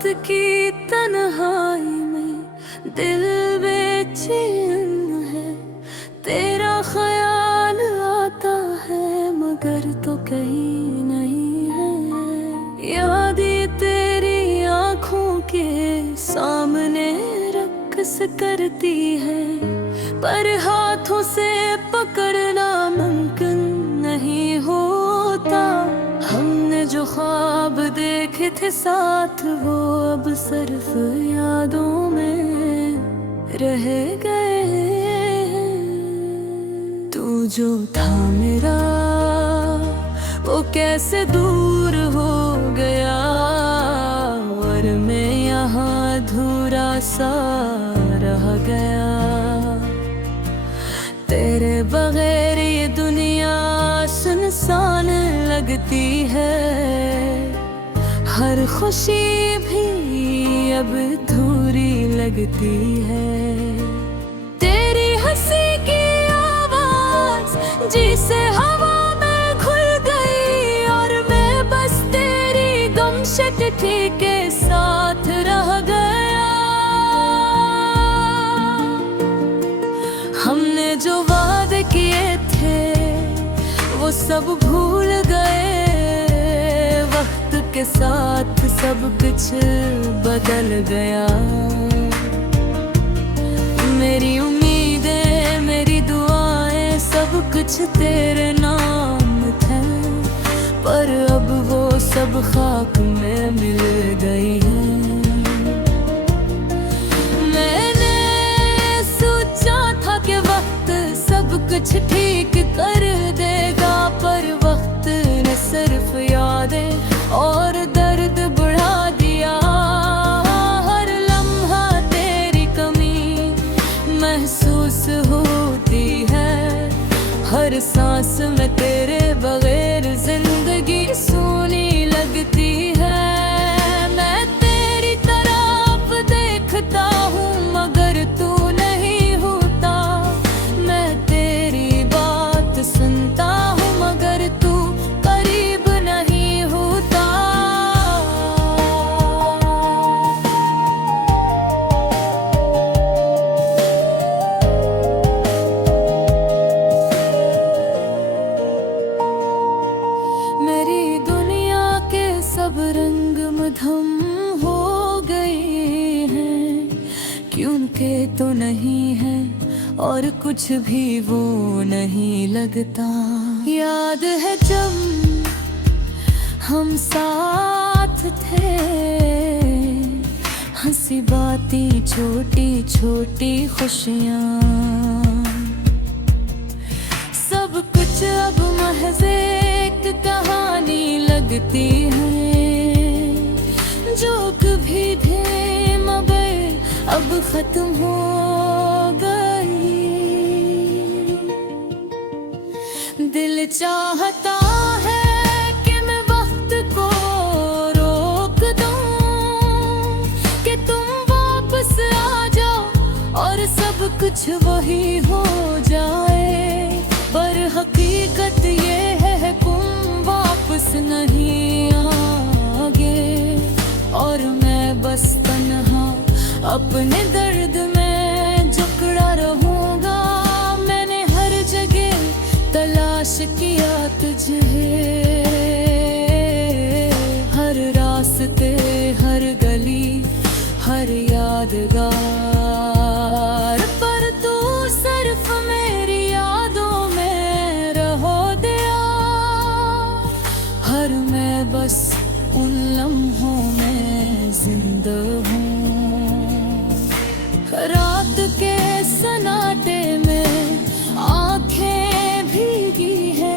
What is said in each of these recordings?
रात की तन्हाई में दिल बेचैन है। तेरा ख्याल आता है मगर तो कहीं नहीं है। यादें तेरी आँखों के सामने रक्स करती है, पर हाथों से पकड़ना मुमकिन नहीं होता। हमने जो ख्वाब देखे थे साथ वो अब सिर्फ यादों में रह गए हैं। तू जो था मेरा वो कैसे दूर हो गया, और मैं यहाँ अधूरा सा रह गया। तेरे बगैर ये दुनिया सुनसान लगती है, हर खुशी भी अब अधूरी लगती है। तेरी हंसी की आवाज जिसे हवा में घुल गई, और मैं बस तेरी गमशटठी के साथ रह गया। हमने जो वादे किए थे वो सब भूल गए, वक्त के साथ सब कुछ बदल गया। मेरी उम्मीदें मेरी दुआएं सब कुछ तेरे नाम थे, पर अब वो सब खाक में मिल गई है। मैंने सोचा था कि वक्त सब कुछ ठीक कर देगा, पर वक्त ने सिर्फ यादें और दर्द बढ़ा दिया। हर लम्हा तेरी कमी महसूस होती है, हर सांस में तेरे बगैर जिंदगी सूनी लगती है। मैं तेरी तरफ देखता हूँ मगर तू नहीं होता, मैं तेरी बात सुनता हूँ मगर तू करीब नहीं होता। मेरी दुनिया के सब रंग मधम हो गए हैं, क्योंकि तो नहीं है और कुछ भी वो नहीं लगता। याद है जब हम साथ थे, हंसी बातें छोटी छोटी खुशियाँ, सब कुछ अब महज एक कहानी लगती है। जो कभी थे मगर अब खत्म हो गई। दिल चाहता है कि मैं वक्त को रोक दूं, कि तुम वापस आ जाओ और सब कुछ वही हो जाए, पर हकीकत ये है तुम वापस नहीं आओगे, और मैं बस तन्हा अपने दर्द में जकड़ा रहूंगा। मैंने हर जगह तलाश किया तुझे, हर रास्ते हर गली हर यादगार, पर तू सिर्फ मेरी यादों में रहो दिया। हर मैं बस उन लम्हों में जिंदा हूँ। रात के सन्नाटे में आंखें भीगी है,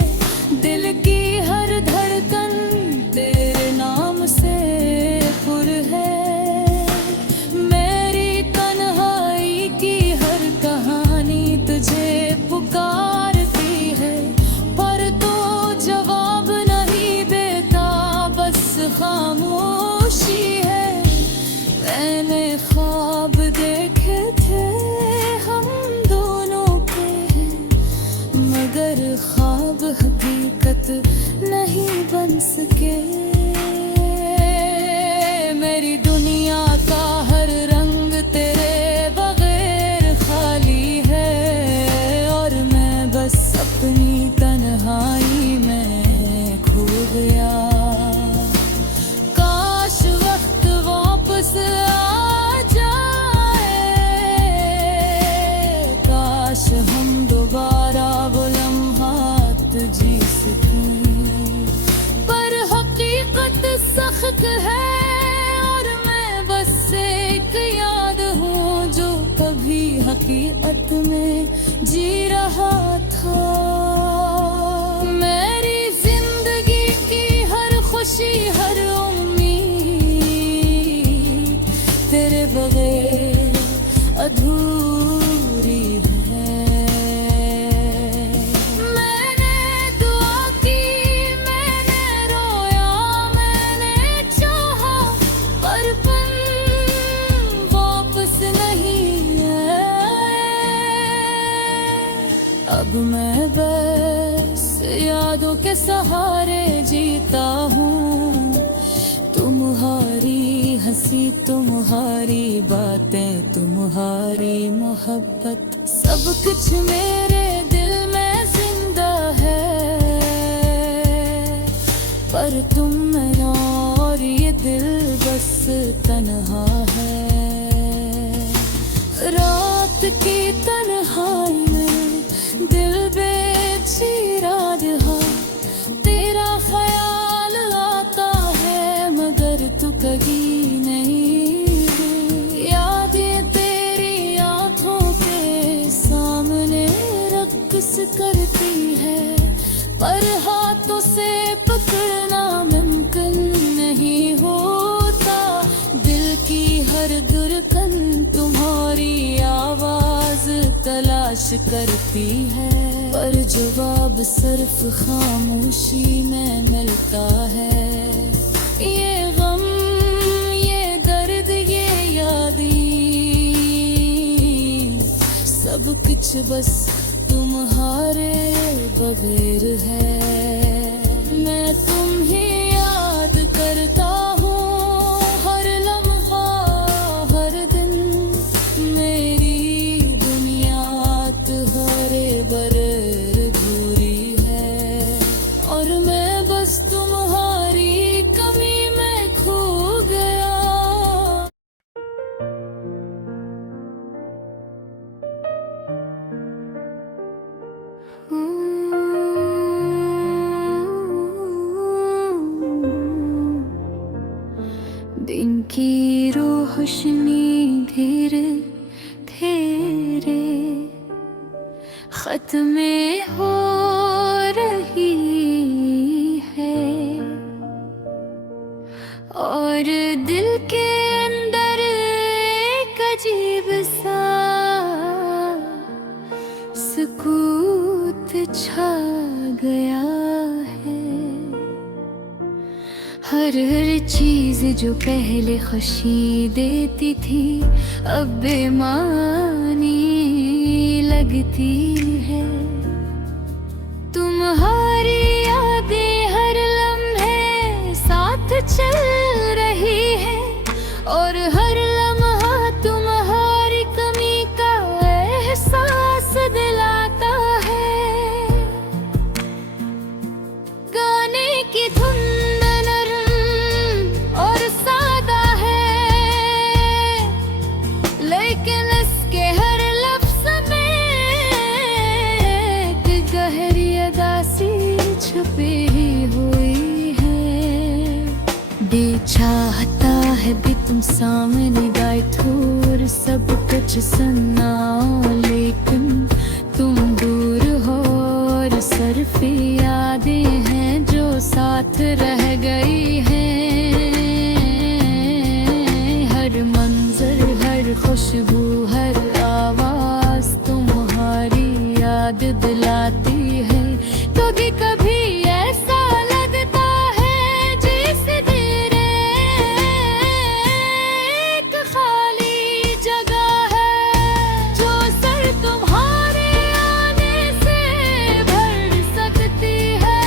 दिल की हर धड़कन तेरे नाम से पुर है। मेरी तन्हाई में जी रहा था। मेरी जिंदगी की हर खुशी हर उम्मीद तेरे बगैर अधूरी है। मैंने दुआ की, मैंने रोया, मैंने चाहा, पर पल वापस नहीं आए। अब मैं बस यादों के सहारे जीता हूँ। तुम्हारी हंसी, तुम्हारी बातें, तुम्हारी मोहब्बत, सब कुछ मेरे दिल में जिंदा है। पर तुम मेरा और ये दिल बस तन्हा है। रात की तन्हाई में दिल बेचैन रहा। तेरा ख्याल आता है मगर तू कहीं नहीं। यादें तेरी आंखों के सामने रक्स करती है, पर हाथों से पकड़ना मुमकिन नहीं होता। दिल की हर धड़कन तुम्हारी आवाज तलाश करती है, पर जवाब सिर्फ खामोशी में मिलता है। ये गम, ये दर्द, ये यादें, सब कुछ बस तुम्हारे बगैर है। मैं तुम्हें याद करता हूँ हर लम्हा, हर दिन। मेरी दुनिया तुम्हारे बगैर अधूरी है, और मैं बस तुम्हारी कमी में खो गया। दिन की रोशनी धीरे धीरे खत्म हो रही है, और दिल के अंदर एक अजीब सा सुकूत छा गया है। हर चीज जो पहले खुशी देती थी अब बेमानी लगती है। तुम्हारी यादें हर लम्हे साथ चल रही है, और हर लम्हा तुम्हारी कमी का एहसास दिलाता है। गाने की धुन लेकिन इसके हर लफ्ज़ में एक गहरी उदासी छुपी हुई है। दिल चाहता है भी तुम सामने बैठो और सब कुछ सुनना, लेकिन तुम दूर हो और सिर्फ यादें हैं जो साथ रह गई हैं। हर मंजर, हर खुशबू, हर आवाज तुम्हारी याद दिलाती है। कभी कभी ऐसा लगता है जैसे दिल एक खाली जगह है, जो सर तुम्हारे आने से भर सकती है।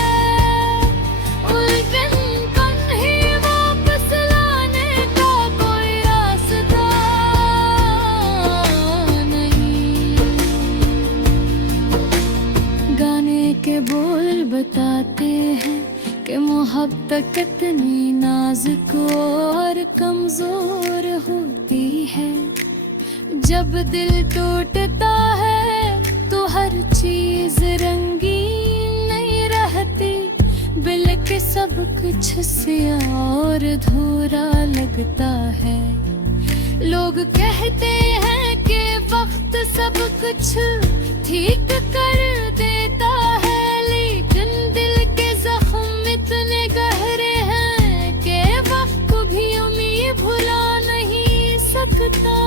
उस दिन कहीं वापस लाने का कोई रास्ता के बोल बताते हैं कि मोहब्बत कितनी नाजुक और कमजोर होती है। जब दिल टूटता है तो हर चीज रंगीन नहीं रहती, बल्कि सब कुछ सिया और अधूरा लगता है। लोग कहते हैं कि वक्त सब कुछ ठीक कर देता है, लेकिन दिल के जख्म इतने गहरे हैं कि वक्त भी उम्मीद भुला नहीं सकता।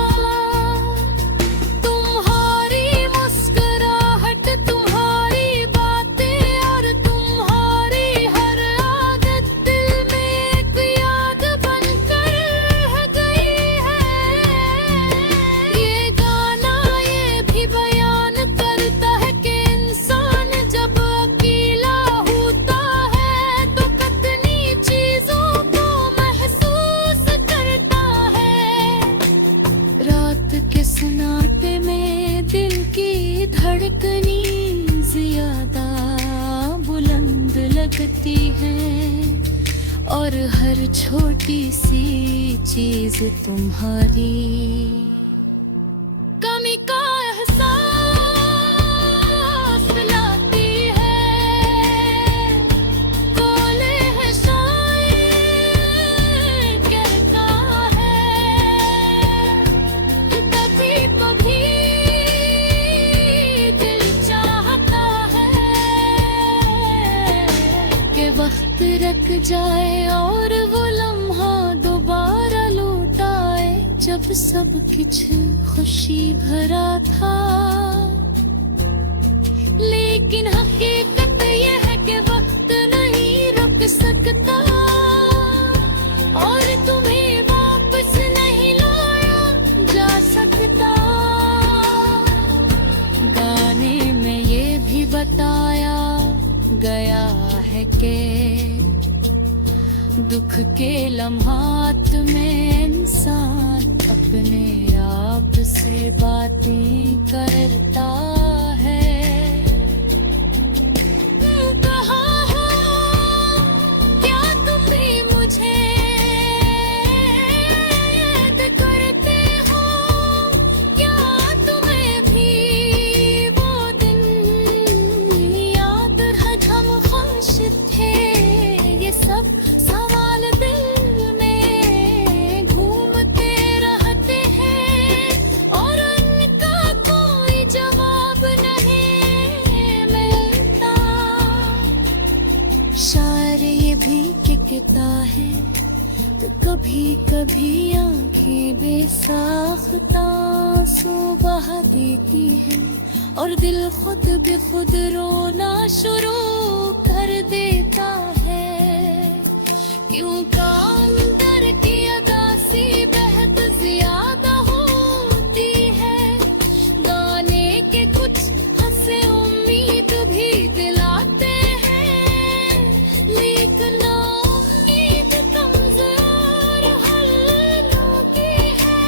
तुम्हारी मुस्कुराहट, तुम्हारी बातें और तुम्हारी हर आदत दिल में एक याद बनकर रह गई है। ये गाना ये भी बयान करता है कि इंसान जब अकेला होता है तो कितनी चीजों को महसूस करता है। रात के सन्नाटे में दिल की धड़कनी ज्यादा बुलंद लगती है, और हर छोटी सी चीज तुम्हारी कमी का एहसास लाती है। बोले है शायर कहता है, कभी कभी दिल चाहता है कि वक्त रुक जाए और वो लम्हा दोबारा लौट आए जब सब कुछ खुशी भरा था। लेकिन हकीकत ये है कि वक्त नहीं रुक सकता, और तुम्हें वापस नहीं लाया जा सकता। गाने में ये भी बताया गया है कि दुख के लम्हात में इंसान अपने आप से बातें करता है। कहाँ हो, क्या तुम भी मुझे याद करते हो? क्या तुम्हें भी वो दिन याद है जब हम खुश थे? ये सब सवाल दिल में घूमते रहते हैं, और उनका कोई जवाब नहीं मिलता। शायर ये भी कहता है तो कभी कभी आंखें बेसाख्ता आंसू बहा देती हैं, और दिल खुद भी खुद रोना शुरू कर देता है। क्यों का अंदर की अदासी बेहद ज्यादा होती है। गाने के कुछ हंसे उम्मीद भी दिलाते हैं, लेकिन उम्मीद कमजोर हल्लों की है।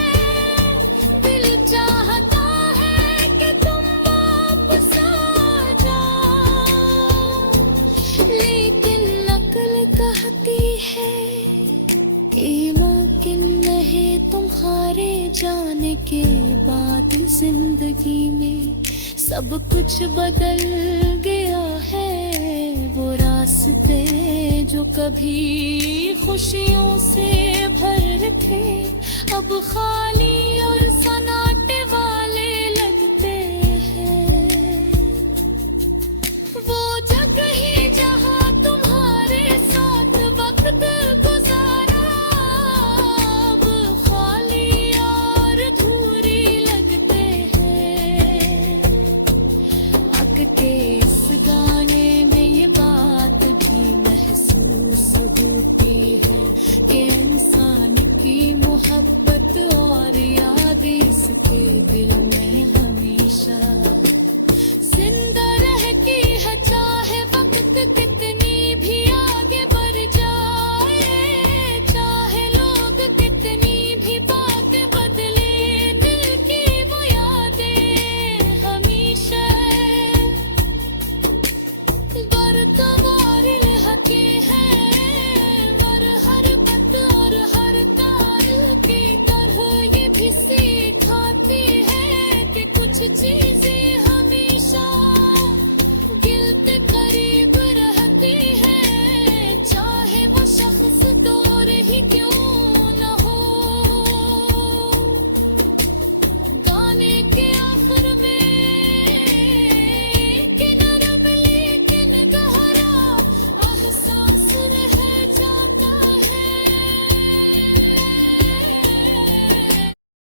दिल चाहता है कि तुम वापस आ जाओ, लेकिन अक्ल कहती है कि मुमकिन नहीं तुम्हारे जाने के बाद जिंदगी में सब कुछ बदल गया है। वो रास्ते जो कभी खुशियों से भर थे अब खाली और सन्नाटे वाले लगते हैं। वो जगह ही जहाँ तुम्हारे साथ वक्त गुजारा अब खाली और अधूरी लगते हैं। हक के इस गाने में ये बात भी महसूस होती है कि इंसान की मोहब्बत और याद इसके दिल में हमेशा